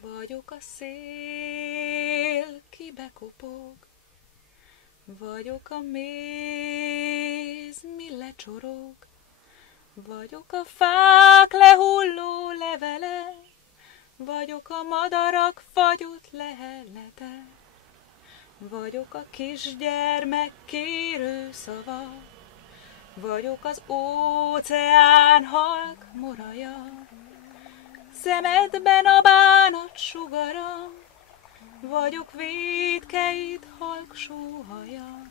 Vagyok a szél, ki bekopog, vagyok a méz, mi lecsorog, vagyok a fák lehulló levele, vagyok a madarak fagyott lehellete, vagyok a kisgyermek kérő szava, vagyok az óceán halk moraja, szemedben a bánat sugara, vagyok vétkeid halk sóhaja,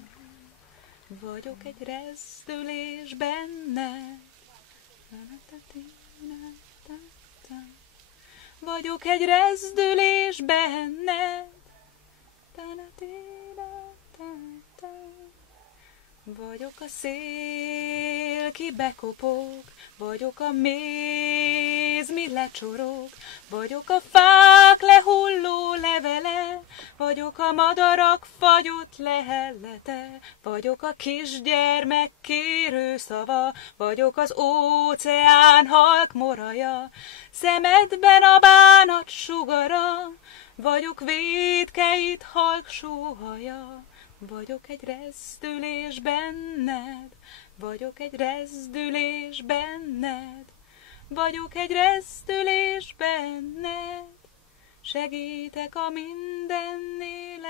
vagyok egy rezdülés benned, vagyok egy rezdülés benned, vagyok a szél, ki bekopog, vagyok a méz, mi lecsorog, vagyok a fák lehulló levele, vagyok a madarak fagyott lehellete, vagyok a kisgyermek kérő szava, vagyok az óceán halk moraja, szemedben a bánat sugara, vagyok vétkeid halk sóhaja, vagyok egy rezdülés benned, vagyok egy rezdülés benned, vagyok egy rezdülés benned, segítek a mindennél